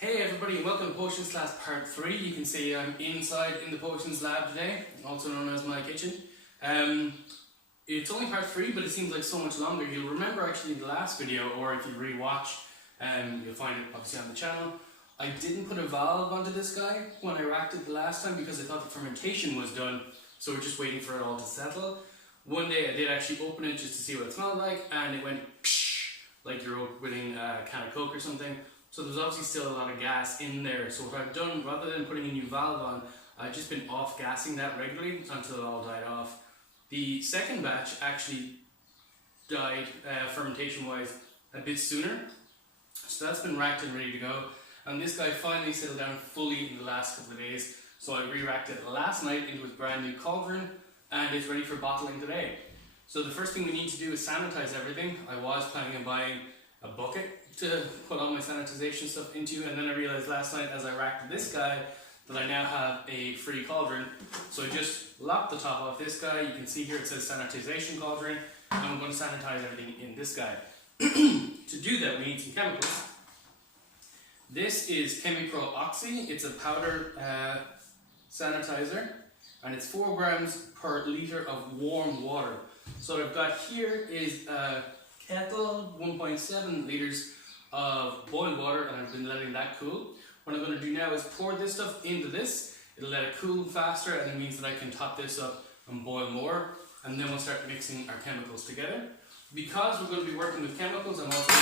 Hey everybody, and welcome to Potions Class Part 3. You can see I'm inside in the Potions Lab today, also known as my kitchen. It's only Part 3, but it seems like so much longer. You'll remember actually in the last video, or if you re-watch, you'll find it obviously on the channel. I didn't put a valve onto this guy when I racked it the last time because I thought the fermentation was done, so we're just waiting for it all to settle. One day I did actually open it just to see what it smelled like, and it went psh, like you're opening a can of Coke or something. So there's obviously still a lot of gas in there. So what I've done, rather than putting a new valve on, I've just been off-gassing that regularly until it all died off. The second batch actually died, fermentation-wise, a bit sooner. So that's been racked and ready to go. And this guy finally settled down fully in the last couple of days. So I re-racked it last night into its brand new cauldron, and it's ready for bottling today. So the first thing we need to do is sanitize everything. I was planning on buying a bucket to put all my sanitization stuff into, and then I realized last night as I racked this guy that I now have a free cauldron. So I just lopped the top off this guy. You can see here it says sanitization cauldron, and I'm going to sanitize everything in this guy. To do that we need some chemicals. This is ChemiPro Oxy. It's a powder sanitizer, and it's 4 grams per litre of warm water. So what I've got here is a kettle, 1.7 litres of boiled water, and I've been letting that cool. What I'm going to do now is pour this stuff into this. It'll let it cool faster, and it means that I can top this up and boil more, and then we'll start mixing our chemicals together. Because we're going to be working with chemicals, I'm also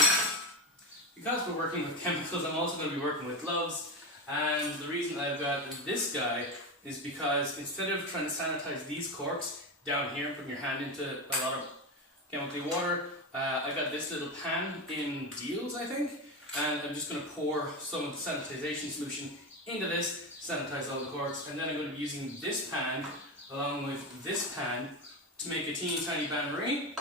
going to be working with gloves. And the reason I've got this guy is because instead of trying to sanitize these corks down here and putting your hand into a lot of chemically water, I got this little pan in Deals, I think, and I'm just going to pour some of the sanitization solution into this, sanitize all the corks, and then I'm going to be using this pan along with this pan to make a teeny tiny bain-marie,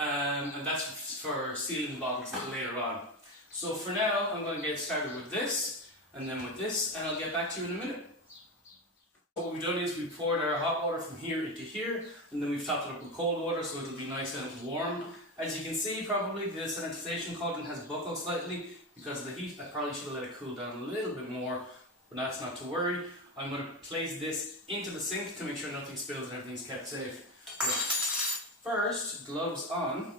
and that's for sealing the bottles later on. So for now, I'm going to get started with this, and then with this, and I'll get back to you in a minute. What we've done is we poured our hot water from here into here, and then we've topped it up with cold water so it'll be nice and warm. As you can see, probably the sanitization cauldron has buckled slightly because of the heat. I probably should have let it cool down a little bit more, but that's not to worry. I'm going to place this into the sink to make sure nothing spills and everything's kept safe. But first, gloves on.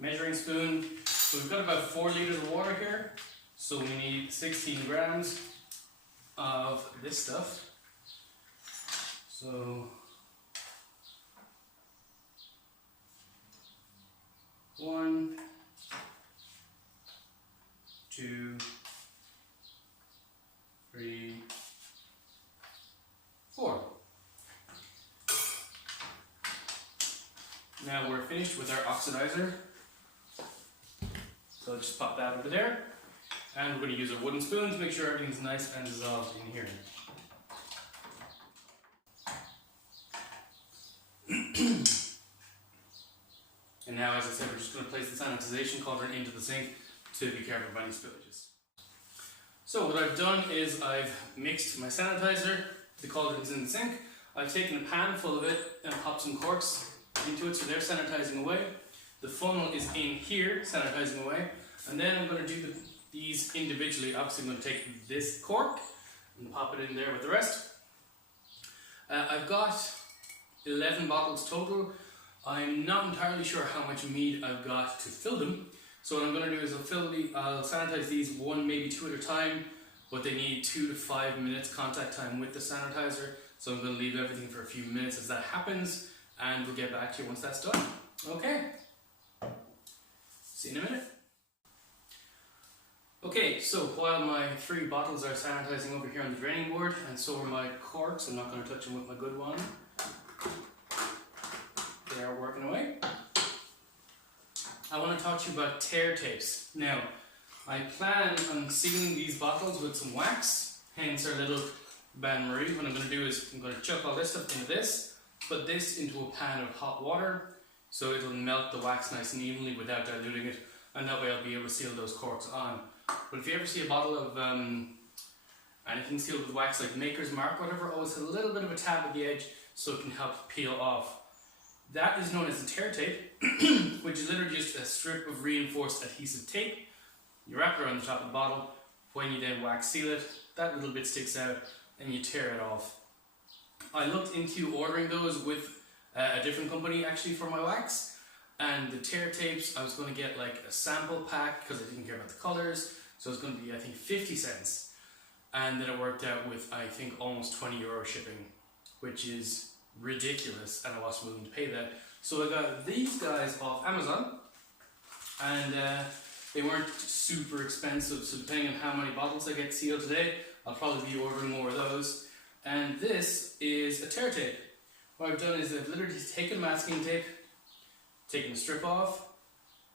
Measuring spoon. So we've got about 4 litres of water here. So we need 16 grams of this stuff. So 1, 2, 3, 4. Now we're finished with our oxidizer. So just pop that over there, and we're going to use a wooden spoon to make sure everything's nice and dissolved in here. And now, as I said, we're just going to place the sanitization cauldron into the sink to be careful of any spillages. So what I've done is I've mixed my sanitizer, the cauldron's in the sink, I've taken a pan full of it and popped some corks into it so they're sanitizing away. The funnel is in here, sanitizing away, and then I'm going to do these individually. Obviously I'm going to take this cork and pop it in there with the rest. I've got 11 bottles total. I'm not entirely sure how much mead I've got to fill them, so what I'm going to do is I'll sanitize these 1, maybe 2 at a time, but they need 2 to 5 minutes contact time with the sanitizer, so I'm going to leave everything for a few minutes as that happens, and we'll get back to you once that's done. Okay. See you in a minute. Okay, so while my 3 bottles are sanitizing over here on the draining board, and so are my corks, I'm not going to touch them with my good one. They are working away. I want to talk to you about tear tapes. Now, I plan on sealing these bottles with some wax, hence our little bain-marie. What I'm going to do is I'm going to chuck all this stuff into this, put this into a pan of hot water, so it'll melt the wax nice and evenly without diluting it. and that way I'll be able to seal those corks on. But if you ever see a bottle of anything sealed with wax, like Maker's Mark, whatever, always has a little bit of a tab at the edge so it can help peel off. That is known as the tear tape, which is literally just a strip of reinforced adhesive tape. You wrap it around the top of the bottle. When you then wax seal it, that little bit sticks out and you tear it off. I looked into ordering those with a different company actually for my wax, and the tear tapes I was going to get like a sample pack because I didn't care about the colours, so it was going to be I think 50 cents, and then it worked out with I think almost €20 shipping, which is ridiculous, and I wasn't willing to pay that. So I got these guys off Amazon, and they weren't super expensive, so depending on how many bottles I get sealed today, I'll probably be ordering more of those. And this is a tear tape. What I've done is I've literally taken masking tape, taken the strip off,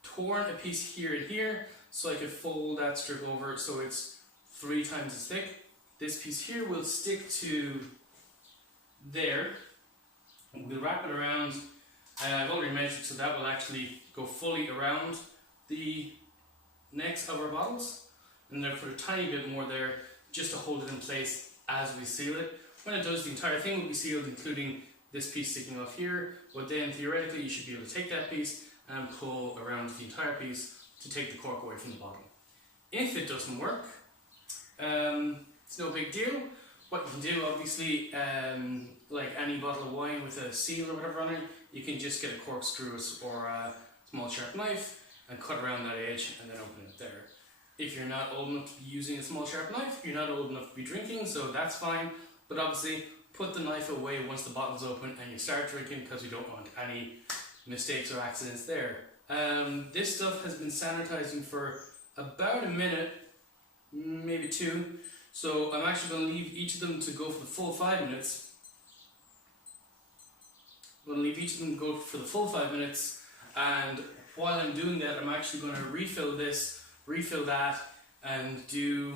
torn a piece here and here so I could fold that strip over so it's 3 times as thick. This piece here will stick to there. We'll wrap it around. I've already measured, so that will actually go fully around the necks of our bottles, and then put a tiny bit more there just to hold it in place as we seal it. When it does, the entire thing will be sealed, including this piece sticking off here, but then theoretically you should be able to take that piece and pull around the entire piece to take the cork away from the bottle. If it doesn't work, it's no big deal. What you can do, obviously, like any bottle of wine with a seal or whatever on it, you can just get a corkscrew or a small sharp knife and cut around that edge and then open it there. If you're not old enough to be using a small sharp knife, you're not old enough to be drinking, so that's fine. But obviously, put the knife away once the bottle's open and you start drinking, because we don't want any mistakes or accidents there. This stuff has been sanitizing for about a minute, maybe 2. So I'm actually going to leave each of them to go for the full 5 minutes. I'm going to leave each of them to go for the full 5 minutes, and while I'm doing that, I'm actually going to refill this, refill that, and do...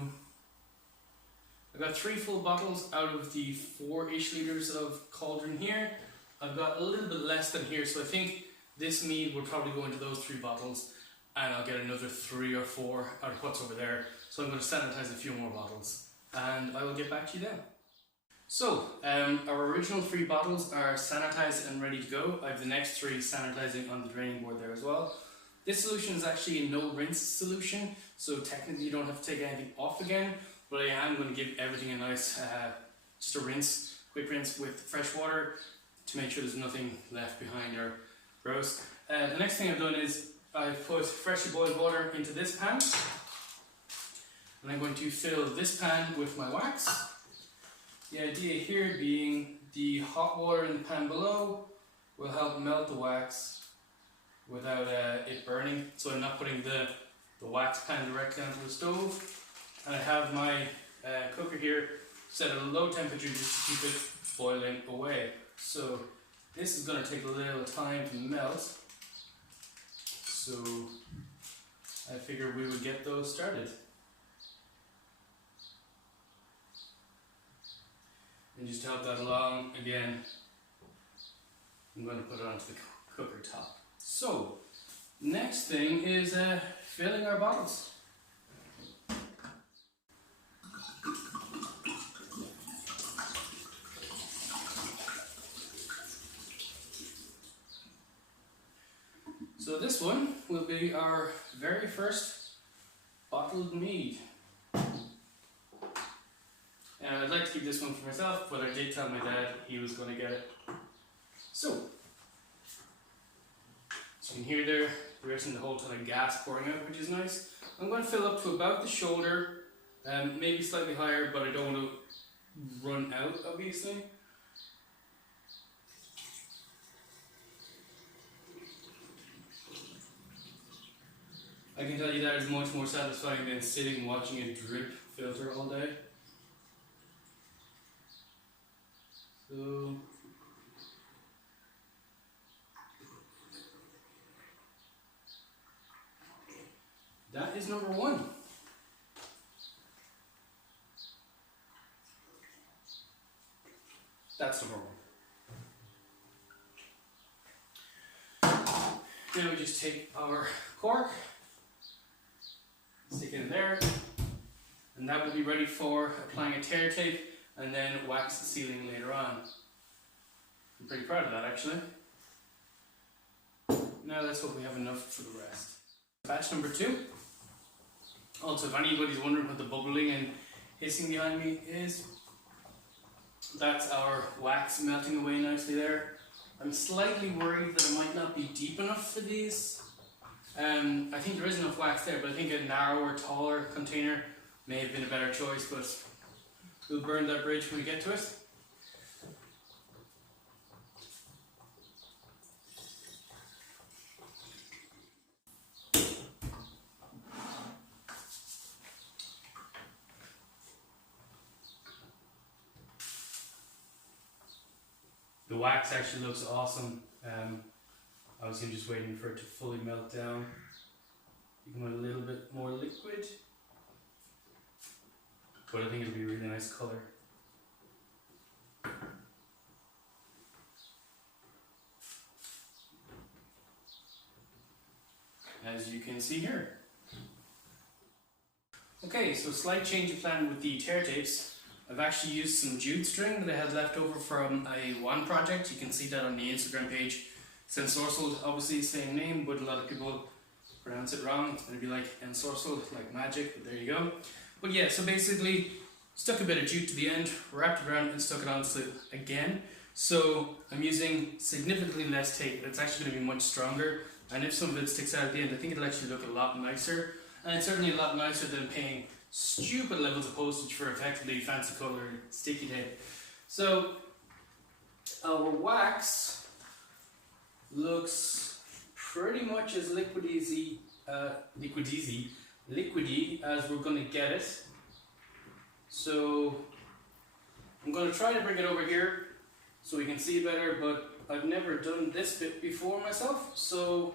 I've got 3 full bottles out of the 4-ish litres of cauldron here. I've got a little bit less than here, so I think this mead will probably go into those 3 bottles, and I'll get another 3 or 4 out of what's over there. So I'm going to sanitize a few more bottles, and I will get back to you then. So, our original 3 bottles are sanitized and ready to go. I have the next 3 sanitizing on the draining board there as well. This solution is actually a no rinse solution, so technically you don't have to take anything off again, but I am going to give everything a nice, just a rinse, quick rinse with fresh water to make sure there's nothing left behind or gross. The next thing I've done is I've put freshly boiled water into this pan, and I'm going to fill this pan with my wax. The idea here being the hot water in the pan below will help melt the wax without it burning. So I'm not putting the wax pan directly onto the stove. And I have my cooker here set at a low temperature just to keep it boiling away. So this is going to take a little time to melt. So I figured we would get those started. And just to help that along, again, I'm going to put it onto the cooker top. So, next thing is filling our bottles. So this one will be our very first bottled mead. And I'd like to keep this one for myself, but I did tell my dad he was going to get it. So, as you can hear there, we're getting the whole ton of gas pouring out, which is nice. I'm going to fill up to about the shoulder, maybe slightly higher, but I don't want to run out, obviously. I can tell you that is much more satisfying than sitting and watching it drip filter all day. So that is number 1. That's number 1. Now we just take our cork stick it in there, and that will be ready for applying a tear tape and then wax the ceiling later on. I'm pretty proud of that actually. Now let's hope we have enough for the rest. Batch number 2. Also, if anybody's wondering what the bubbling and hissing behind me is, that's our wax melting away nicely there. I'm slightly worried that it might not be deep enough for these. I think there is enough wax there, but I think a narrower, taller container may have been a better choice, but we'll burn that bridge when we get to it. The wax actually looks awesome. Obviously I'm just waiting for it to fully melt down. Become a little bit more liquid, but I think it'll be a really nice colour. As you can see here. Okay, so slight change of plan with the tear tapes. I've actually used some jute string that I had left over from a one project. You can see that on the Instagram page. Ensorcelled, obviously same name, but a lot of people pronounce it wrong. It's going to be like ensorcelled, like magic, but there you go. But yeah, so basically stuck a bit of jute to the end, wrapped it around and stuck it onto again. So I'm using significantly less tape. It's actually going to be much stronger, and if some of it sticks out at the end, I think it'll actually look a lot nicer. And it's certainly a lot nicer than paying stupid levels of postage for effectively fancy coloured sticky tape. So our wax looks pretty much as liquidy as we're going to get it. So I'm going to try to bring it over here so we can see better, but I've never done this bit before myself, so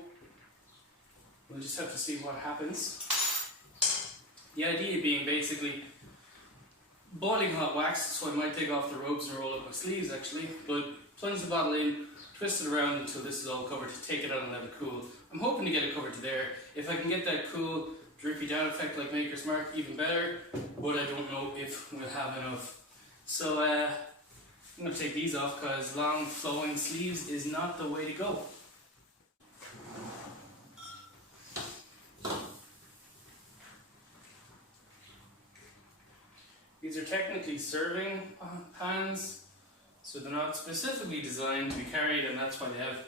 we'll just have to see what happens. The idea being basically boiling hot wax, so I might take off the ropes and roll up my sleeves actually, but plunge the bottle in, twist it around until this is all covered, take it out and let it cool. I'm hoping to get it covered to there. If I can get that cool drippy down effect like Maker's Mark, even better, but I don't know if we'll have enough. So I'm going to take these off because long flowing sleeves is not the way to go. These are technically serving pans, so they're not specifically designed to be carried, and that's why they have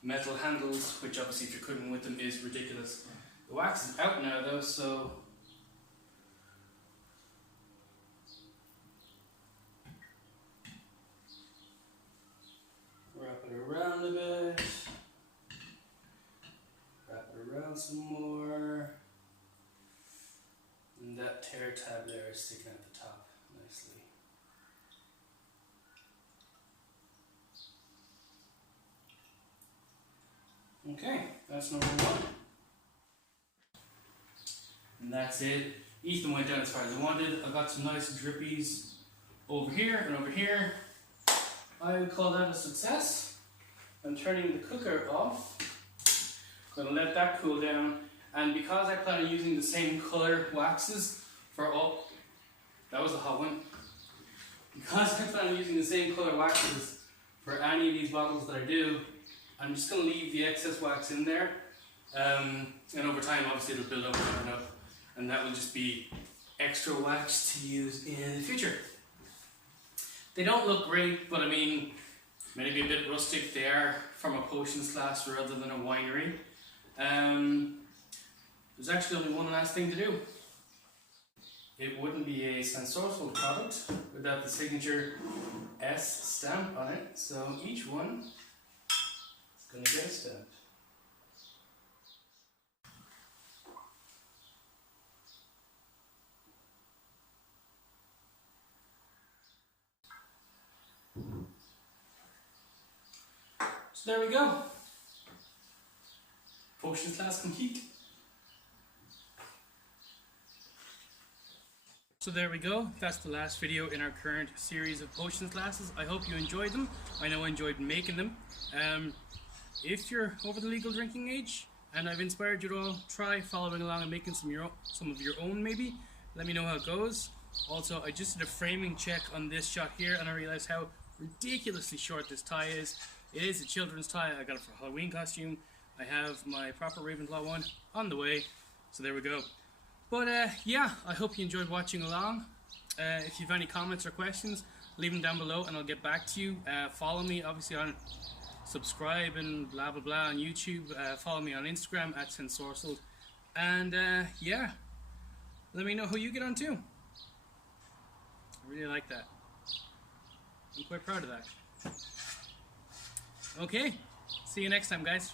metal handles, which obviously if you're cooking with them is ridiculous. The wax is out now though, so wrap it around a bit, wrap it around some more, and that tear tab there is sticking at the top nicely. Okay, that's number 1. And that's it. Ethan went down as far as I wanted. I've got some nice drippies over here and over here. I would call that a success. I'm turning the cooker off. Going to let that cool down. And because I plan on using the same colour waxes for all... That was a hot one. Because I plan on using the same colour waxes for any of these bottles that I do, I'm just going to leave the excess wax in there, and over time obviously it'll build up and turn up, and that will just be extra wax to use in the future. They don't look great, but I mean, maybe a bit rustic. They are from a potions class rather than a winery. There's actually only one last thing to do. It wouldn't be a Sensorcelled product without the signature S stamp on it, so each one going to get a stamp. So there we go. Potions class complete. So there we go. That's the last video in our current series of potions classes. I hope you enjoyed them. I know I enjoyed making them. If you're over the legal drinking age and I've inspired you to all try following along and making some of your own maybe. Let me know how it goes. Also, I just did a framing check on this shot here, and I realized how ridiculously short this tie is. It is a children's tie. I got it for a Halloween costume. I have my proper Ravenclaw one on the way, so there we go. But yeah, I hope you enjoyed watching along. If you have any comments or questions, leave them down below and I'll get back to you. Follow me obviously on subscribe and blah blah blah on YouTube. Follow me on Instagram at Sensorcelled. And yeah, let me know who you get on too. I really like that. I'm quite proud of that. Okay, see you next time, guys.